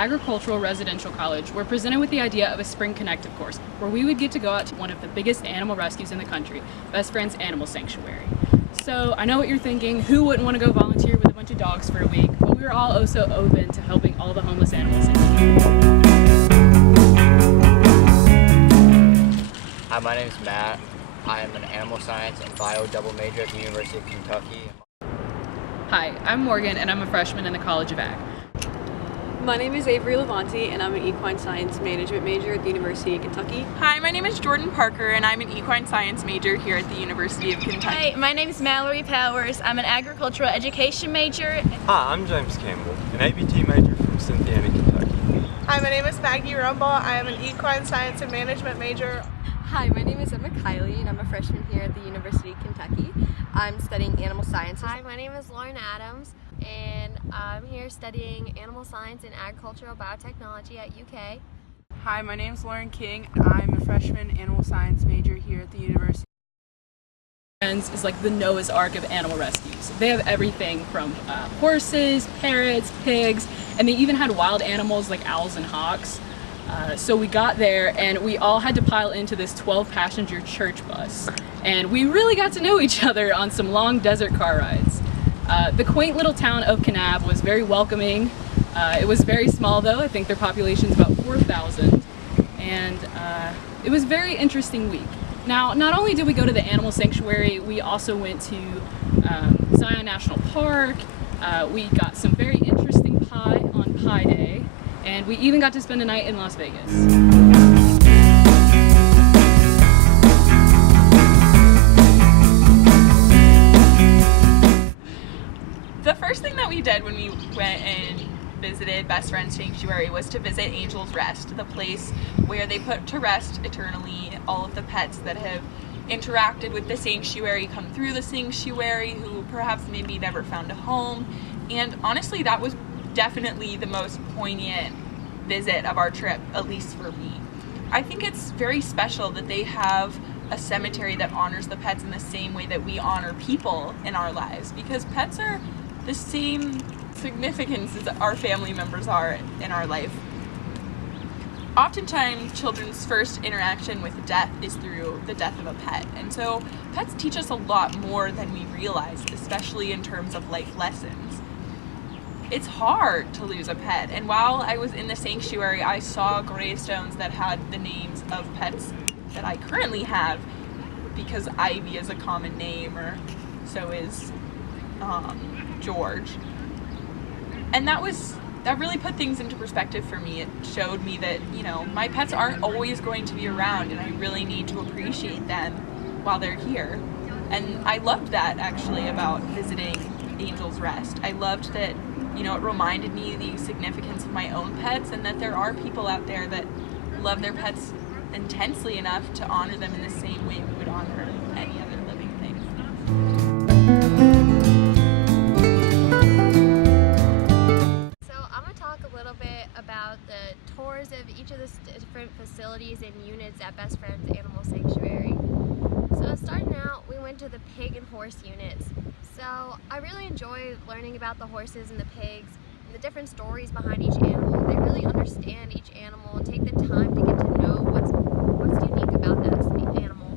agricultural residential college were presented with the idea of a spring connective course where we would get to go out to one of the biggest animal rescues in the country, Best Friends Animal Sanctuary. So I know what you're thinking, who wouldn't want to go volunteer with a bunch of dogs for a week? But we were all oh so open to helping all the homeless animals in need. Hi, my name is Matt. I am an animal science and bio double major at the University of Kentucky. Hi, I'm Morgan and I'm a freshman in the College of Ag. My name is Avery Levanti and I'm an equine science management major at the University of Kentucky. Hi, my name is Jordan Parker and I'm an equine science major here at the University of Kentucky. Hi, my name is Mallory Powers. I'm an agricultural education major. Hi, I'm James Campbell, an ABT major from Cynthiana, Kentucky. Hi, my name is Maggie Rumbaugh. I am an equine science and management major. Hi, my name is Emma Kiley and I'm a freshman here at the University of Kentucky. I'm studying animal sciences. Hi, my name is Lauren Adams and I'm here studying animal science and agricultural biotechnology at UK. Hi, my name is Lauren King. I'm a freshman animal science major here at the University. Friends is like the Noah's Ark of animal rescues. They have everything from horses, parrots, pigs, and they even had wild animals like owls and hawks. So we got there and we all had to pile into this 12-passenger church bus. And we really got to know each other on some long desert car rides. The quaint little town of Kanab was very welcoming. It was very small though. I think their population is about 4,000. And it was a very interesting week. Now, not only did we go to the animal sanctuary, we also went to Zion National Park. We got some very interesting pie on Pie Day. And we even got to spend a night in Las Vegas. The first thing that we did when we went and visited Best Friends Sanctuary was to visit Angel's Rest, the place where they put to rest eternally all of the pets that have interacted with the sanctuary, come through the sanctuary, who perhaps maybe never found a home. And honestly, that was definitely the most poignant visit of our trip, at least for me. I think it's very special that they have a cemetery that honors the pets in the same way that we honor people in our lives, because pets are the same significance as our family members are in our life. Oftentimes, children's first interaction with death is through the death of a pet, and so pets teach us a lot more than we realize, especially in terms of life lessons. It's hard to lose a pet, and while I was in the sanctuary, I saw gravestones that had the names of pets that I currently have, because Ivy is a common name, or so is George. And that really put things into perspective for me. It showed me that, you know, my pets aren't always going to be around, and I really need to appreciate them while they're here. And I loved that, actually, about visiting Angel's Rest. I loved that, you know, it reminded me the significance of my own pets, and that there are people out there that love their pets intensely enough to honor them in the same way we would honor any other living thing. So I'm going to talk a little bit about the tours of each of the different facilities and units at Best Friends Animal Sanctuary. So starting out, we went to the pig and horse units. So I really enjoy learning about the horses and the pigs and the different stories behind each animal. They really understand each animal and take the time to get to know what's unique about that animal.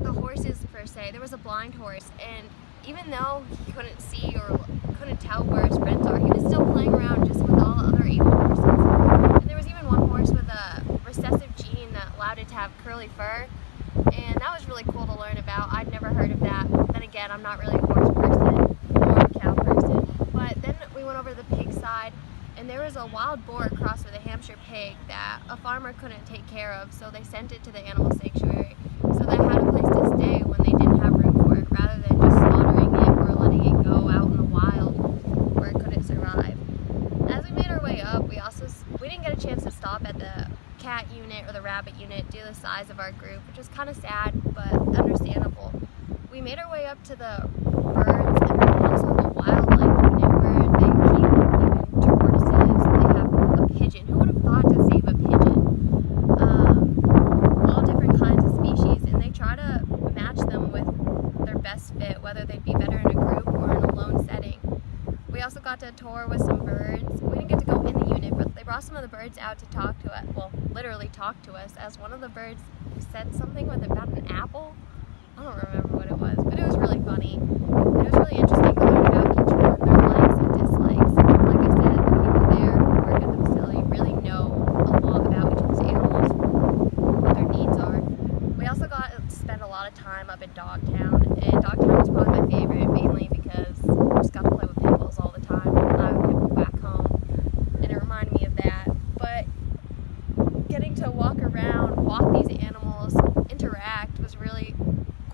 The horses, per se, there was a blind horse, and even though he couldn't see or couldn't tell where his friends are, he was still playing around just with all the other able horses. And there was even one horse with a recessive gene that allowed it to have curly fur. And that was really cool to learn about. I'd never heard of that. Then again, I'm not really a horse person or a cow person. But then we went over to the pig side, and there was a wild boar crossed with a Hampshire pig that a farmer couldn't take care of, so they sent it to the animal sanctuary so they had a place to stay when they didn't have room for it, rather than just slaughtering it or letting it go out in the wild where it couldn't survive. As we made our way up, we didn't get a chance to stop at the cat unit or the rabbit unit due to the size of our group, which was kind of sad but understandable. We made our way up to the birds and also the wildlife unit where they keep even tortoises. They have a pigeon. Who would have thought to save a pigeon? All different kinds of species, and they try to match them with their best fit, whether they'd be better in a group or in a lone setting. We also got got to tour with some birds. We didn't get to go in the unit, but they brought some of the birds out to talk to us, well, literally talk to us, as one of the birds said something about an apple. I don't remember what it was, but it was really funny. And it was really interesting to learn about each one of their likes and dislikes. Like I said, the people there who work at the facility really know a lot about each of these animals, what their needs are. We also got to spend a lot of time up in Dogtown, and Dogtown was probably my favorite, mainly because I just got to play with pit bulls all the time. I would pit bull back home, and it reminded me of that. But getting to walk around, walk these animals, interact was really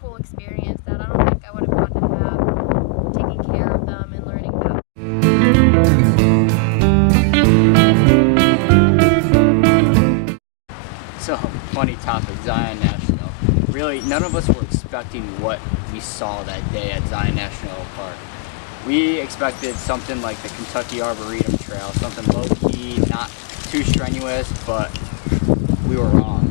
cool experience that I don't think I would have gotten to have taking care of them and learning about. So, funny topic, Zion National. Really, none of us were expecting what we saw that day at Zion National Park. We expected something like the Kentucky Arboretum Trail, something low-key, not too strenuous, but we were wrong.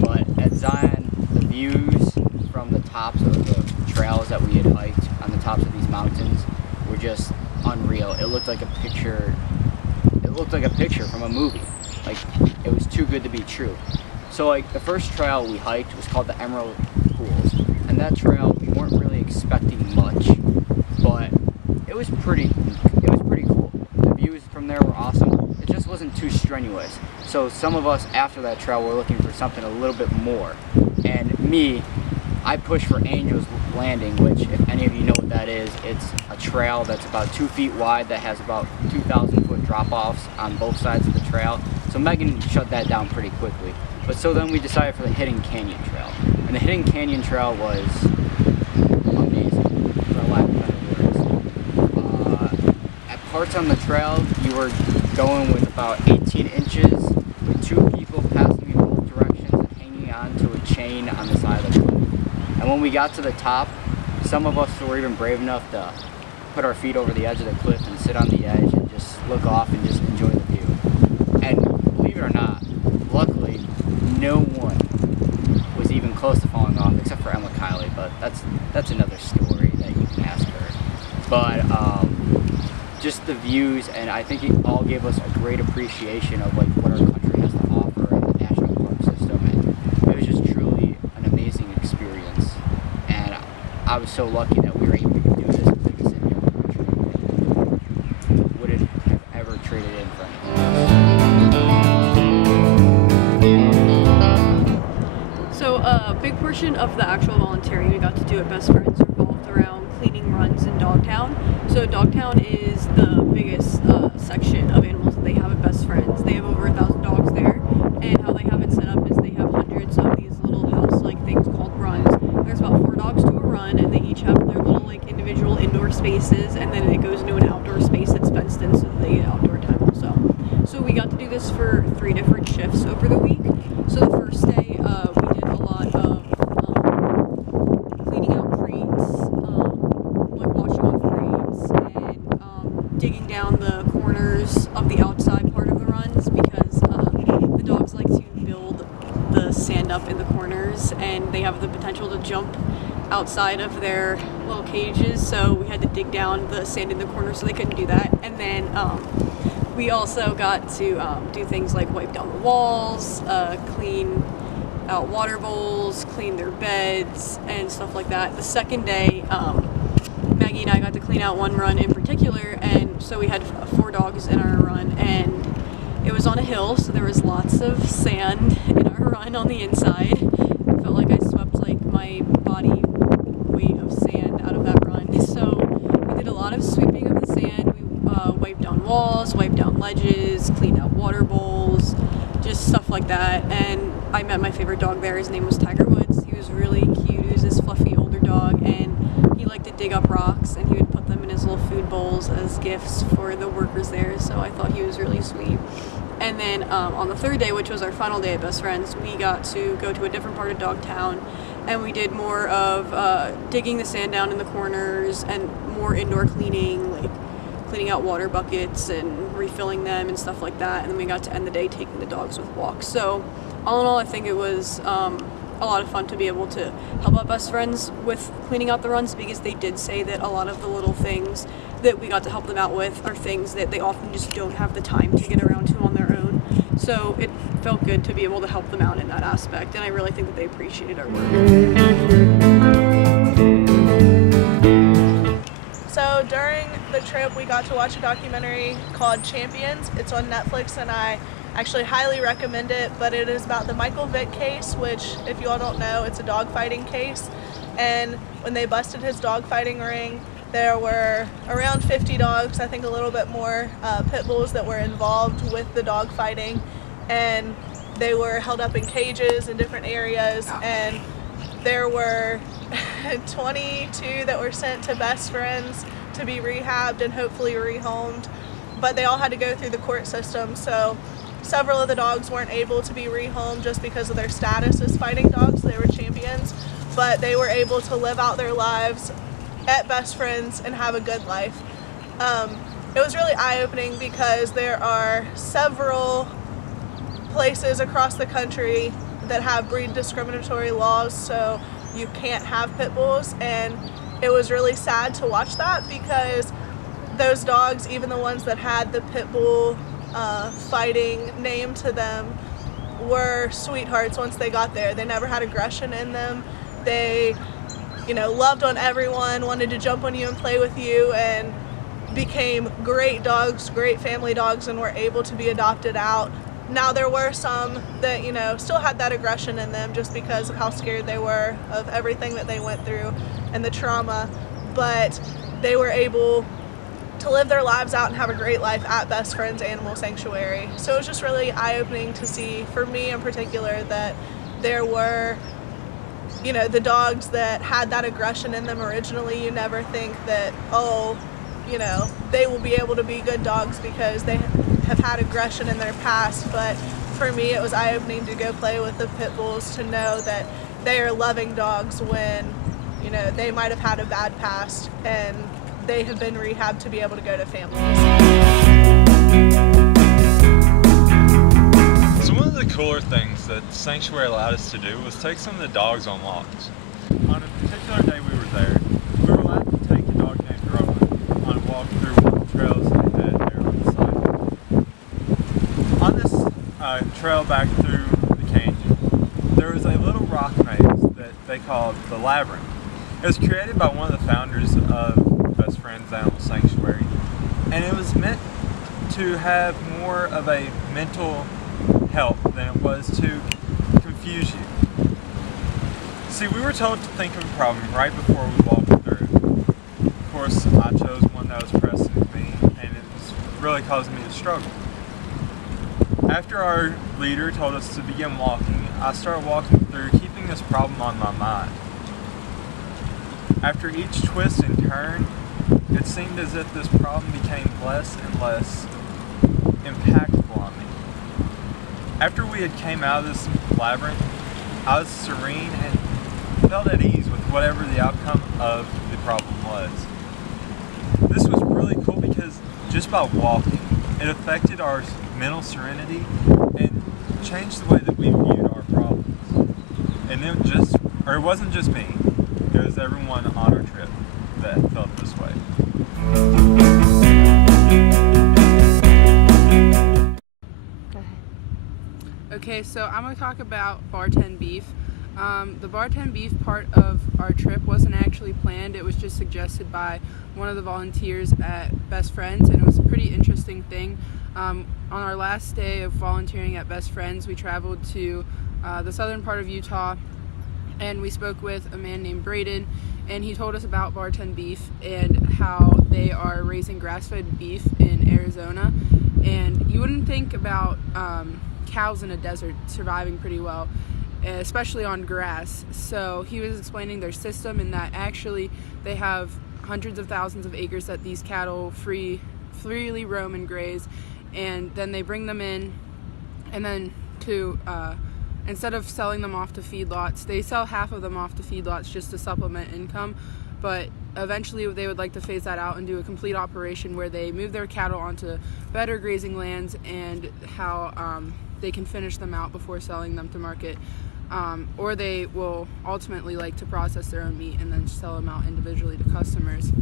But at Zion, the views from the tops of the trails that we had hiked on the tops of these mountains were just unreal. It looked like a picture. It looked like a picture from a movie. Like, it was too good to be true. So, like, the first trail we hiked was called the Emerald Pools, and that trail we weren't really expecting much, but it was pretty cool. The views from there were awesome. It just wasn't too strenuous. So some of us after that trail were looking for something a little bit more. And me, I pushed for Angel's Landing, which, if any of you know what that is, it's a trail that's about 2 feet wide that has about 2,000 foot drop-offs on both sides of the trail. So Megan shut that down pretty quickly. But so then we decided for the Hidden Canyon Trail. And the Hidden Canyon Trail was amazing, for lack of better words. At parts on the trail, you were going with about 18 inches, with 2 people passing in both directions and hanging on to a chain on the side of the cliff. And when we got to the top, some of us were even brave enough to put our feet over the edge of the cliff and sit on the edge and just look off and just enjoy the view. And believe it or not, luckily, no one was even close to falling off, except for Emma Kiley, but that's another story that you can ask her. But just the views, and I think it all gave us a great appreciation of like what our country has to offer in the national park system, and it was just truly an amazing experience. And I was so lucky that we were able to do this in the biggest city of the country. Wouldn't have ever traded in for anything else. So a big portion of the actual volunteering we got to do at Best Friends revolved around cleaning runs in Dogtown. So Dogtown is the biggest section of animals that they have at Best Friends. They have over 1,000 dogs there, and how they have it set up is they have hundreds of these little house-like things called runs. There's about 4 dogs to a run, and they each have their little like individual indoor spaces, and then it goes into an outdoor space that's fenced in so that they get outdoor time also. So we got to do this for 3 different shifts over the week. So the first day we did a lot of cleaning out crates, like washing off crates, and digging down the corners of the outside part of the runs, because the dogs like to build the sand up in the corners, and they have the potential to jump outside of their little cages, so we had to dig down the sand in the corner so they couldn't do that. And then we also got to do things like wipe down the walls, clean out water bowls, clean their beds, and stuff like that. The second day, Maggie and I got to clean out one run in particular, and so we had 4 dogs in our run, and it was on a hill, so there was lots of sand in our run on the inside. It felt like I swept like my body weight of sand out of that run. So we did a lot of sweeping of the sand. We wiped down walls, wiped down ledges, cleaned out water bowls, just stuff like that. And I met my favorite dog there. His name was Tiger Woods. He was really cute. He was this fluffy older dog, and he liked to dig up rocks, and he would put them in his little food bowls as gifts for the workers there. So I thought he was really sweet. And then on the third day, which was our final day at Best Friends, we got to go to a different part of Dogtown, and we did more of digging the sand down in the corners and more indoor cleaning, like cleaning out water buckets and refilling them and stuff like that. And then we got to end the day taking the dogs with walks. So all in all, I think it was a a lot of fun to be able to help out best friends with cleaning out the runs, because they did say that a lot of the little things that we got to help them out with are things that they often just don't have the time to get around to on their own. So it felt good to be able to help them out in that aspect, and I really think that they appreciated our work. So during the trip, we got to watch a documentary called Champions. It's on Netflix, and I actually highly recommend it, but it is about the Michael Vick case, which, if you all don't know, it's a dogfighting case. And when they busted his dogfighting ring, there were around 50 dogs, I think a little bit more, pit bulls that were involved with the dogfighting, and they were held up in cages in different areas, and there were 22 that were sent to best friends to be rehabbed and hopefully rehomed, but they all had to go through the court system. So several of the dogs weren't able to be rehomed just because of their status as fighting dogs. They were champions, but they were able to live out their lives at best friends and have a good life. It was really eye-opening because there are several places across the country that have breed discriminatory laws, so you can't have pit bulls, and it was really sad to watch that because those dogs, even the ones that had the pit bull fighting name to them, were sweethearts once they got there. They never had aggression in them. They, loved on everyone, wanted to jump on you and play with you, and became great dogs, great family dogs, and were able to be adopted out. Now there were some that, still had that aggression in them just because of how scared they were of everything that they went through and the trauma, but they were able to live their lives out and have a great life at Best Friends Animal Sanctuary. So it was just really eye-opening to see, for me in particular, that there were, the dogs that had that aggression in them originally. You never think that, they will be able to be good dogs because they have had aggression in their past, but for me it was eye-opening to go play with the pit bulls, to know that they are loving dogs when, they might have had a bad past and they have been rehabbed to be able to go to families. So one of the cooler things that Sanctuary allowed us to do was take some of the dogs on walks. On a particular day we were there, we were allowed to take a dog named Rowan on a walk through one of the trails they had there on the side. On this trail back through the canyon, there was a little rock maze that they called the Labyrinth. It was created by one of the founders of Best Friends Animal Sanctuary, and it was meant to have more of a mental help than it was to confuse you. See, we were told to think of a problem right before we walked through. Of course, I chose one that was pressing to me, and it was really causing me to struggle. After our leader told us to begin walking, I started walking through, keeping this problem on my mind. After each twist and turn, it seemed as if this problem became less and less impactful on me. After we had came out of this labyrinth, I was serene and felt at ease with whatever the outcome of the problem was. This was really cool because just by walking, it affected our mental serenity and changed the way that we viewed our problems. And it wasn't just me, it was everyone on our trip that felt this way. Okay, so I'm going to talk about bartend beef. The bartend beef part of our trip wasn't actually planned. It was just suggested by one of the volunteers at Best Friends, and it was a pretty interesting thing. On our last day of volunteering at Best Friends, we traveled to the southern part of Utah, and we spoke with a man named Braden, and he told us about bartend beef and how they are raising grass-fed beef in Arizona. And you wouldn't think about cows in a desert surviving pretty well, especially on grass. So he was explaining their system, and that actually they have hundreds of thousands of acres that these cattle freely roam and graze, and then they bring them in, and then instead of selling them off to feedlots, they sell half of them off to feedlots just to supplement income. But eventually they would like to phase that out and do a complete operation where they move their cattle onto better grazing lands, and how they can finish them out before selling them to market. or they will ultimately like to process their own meat and then sell them out individually to customers.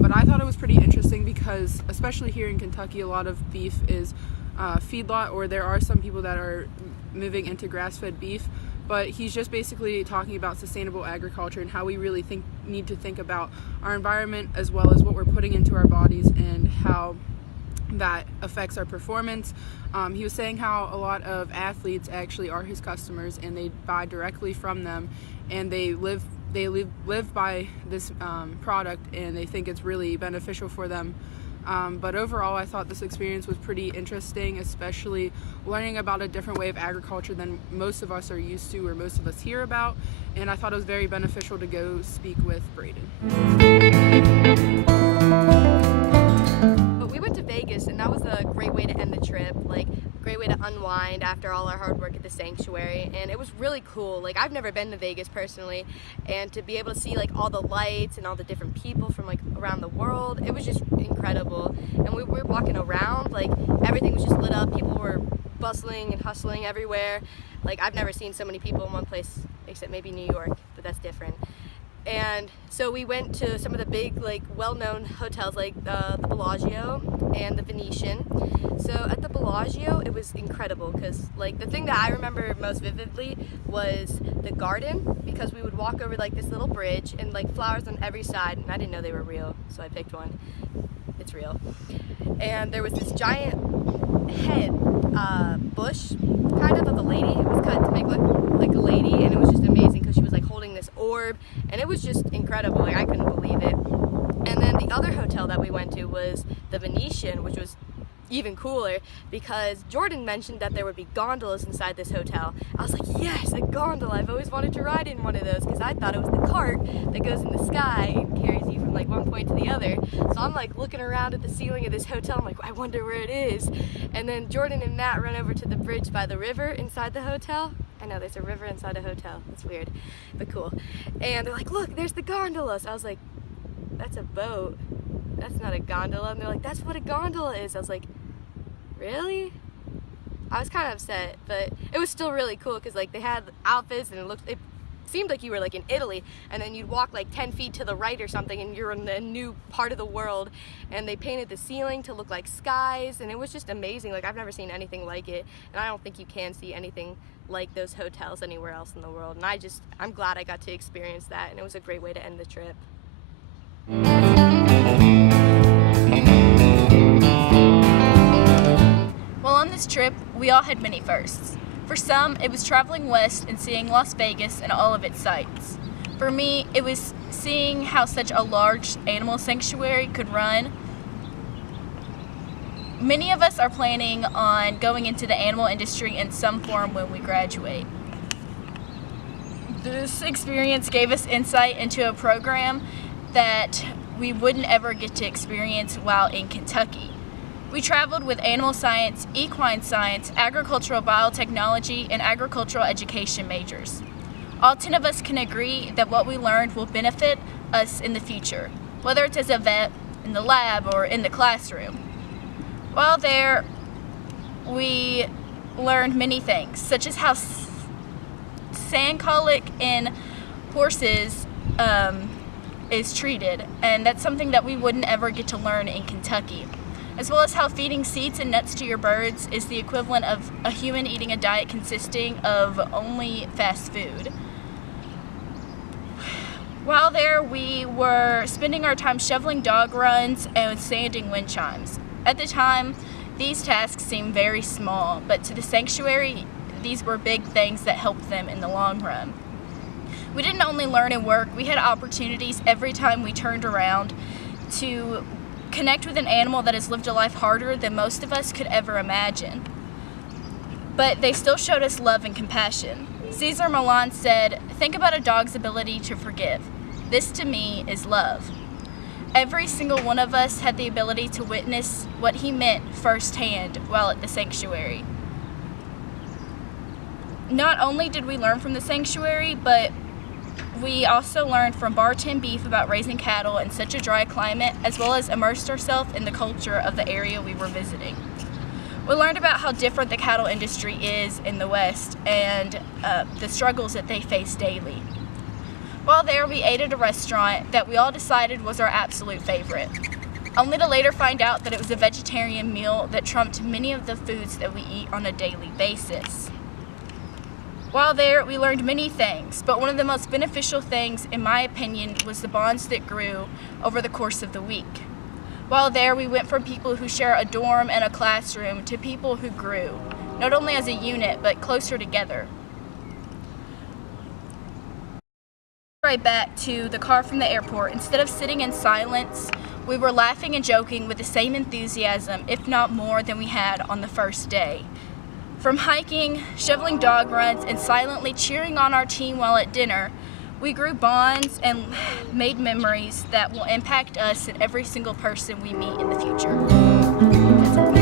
But I thought it was pretty interesting because, especially here in Kentucky, a lot of beef is feedlot, or there are some people that are moving into grass-fed beef, but he's just basically talking about sustainable agriculture and how we really need to think about our environment as well as what we're putting into our bodies and how that affects our performance. He was saying how a lot of athletes actually are his customers and they buy directly from them, and they live by this product, and they think it's really beneficial for them. But overall, I thought this experience was pretty interesting, especially learning about a different way of agriculture than most of us are used to or most of us hear about. And I thought it was very beneficial to go speak with Braden. But we went to Vegas, and that was a great way to end the trip. Like, great way to unwind after all our hard work at the sanctuary, and it was really cool. Like, I've never been to Vegas personally, and to be able to see like all the lights and all the different people from like around the world, it was just incredible. And we were walking around, like everything was just lit up, people were bustling and hustling everywhere. Like, I've never seen so many people in one place except maybe New York, but that's different. And so we went to some of the big, like, well-known hotels, like the Bellagio and the Venetian. So at the Bellagio, it was incredible because, like, the thing that I remember most vividly was the garden, because we would walk over like this little bridge and like flowers on every side, and I didn't know they were real, so I picked one. It's real. And there was this giant head bush, kind of a lady. It was cut to make look like a lady, and it was just amazing because she was like holding this orb, and it was just incredible. Like, I couldn't believe it. And then the other hotel that we went to was the Venetian, which was even cooler because Jordan mentioned that there would be gondolas inside this hotel. I was like, yes, a gondola. I've always wanted to ride in one of those because I thought it was the cart that goes in the sky and carries you from like one point to the other. So I'm like looking around at the ceiling of this hotel. I'm like, I wonder where it is. And then Jordan and Matt run over to the bridge by the river inside the hotel. I know there's a river inside a hotel. It's weird, but cool. And they're like, look, there's the gondola. So I was like, that's a boat. That's not a gondola. And they're like, that's what a gondola is. I was like, really? I was kind of upset, but it was still really cool because like they had outfits and it seemed like you were like in Italy, and then you'd walk like 10 feet to the right or something and you're in a new part of the world, and they painted the ceiling to look like skies, and it was just amazing. Like, I've never seen anything like it, and I don't think you can see anything like those hotels anywhere else in the world, and I'm glad I got to experience that, and it was a great way to end the trip. Well, on this trip, we all had many firsts. For some, it was traveling west and seeing Las Vegas and all of its sights. For me, it was seeing how such a large animal sanctuary could run. Many of us are planning on going into the animal industry in some form when we graduate. This experience gave us insight into a program that we wouldn't ever get to experience while in Kentucky. We traveled with animal science, equine science, agricultural biotechnology, and agricultural education majors. All 10 of us can agree that what we learned will benefit us in the future, whether it's as a vet, in the lab, or in the classroom. While there, we learned many things, such as how sand colic in horses is treated, and that's something that we wouldn't ever get to learn in Kentucky. As well as how feeding seeds and nuts to your birds is the equivalent of a human eating a diet consisting of only fast food. While there, we were spending our time shoveling dog runs and sanding wind chimes. At the time, these tasks seemed very small, but to the sanctuary, these were big things that helped them in the long run. We didn't only learn and work, we had opportunities every time we turned around to connect with an animal that has lived a life harder than most of us could ever imagine. But they still showed us love and compassion. Cesar Millan said, "Think about a dog's ability to forgive. This to me is love." Every single one of us had the ability to witness what he meant firsthand while at the sanctuary. Not only did we learn from the sanctuary, but we also learned from Bar 10 Beef about raising cattle in such a dry climate, as well as immersed ourselves in the culture of the area we were visiting. We learned about how different the cattle industry is in the West and the struggles that they face daily. While there, we ate at a restaurant that we all decided was our absolute favorite, only to later find out that it was a vegetarian meal that trumped many of the foods that we eat on a daily basis. While there, we learned many things, but one of the most beneficial things, in my opinion, was the bonds that grew over the course of the week. While there, we went from people who share a dorm and a classroom to people who grew, not only as a unit, but closer together. Right back to the car from the airport, instead of sitting in silence, we were laughing and joking with the same enthusiasm, if not more, than we had on the first day. From hiking, shoveling dog runs, and silently cheering on our team while at dinner, we grew bonds and made memories that will impact us and every single person we meet in the future.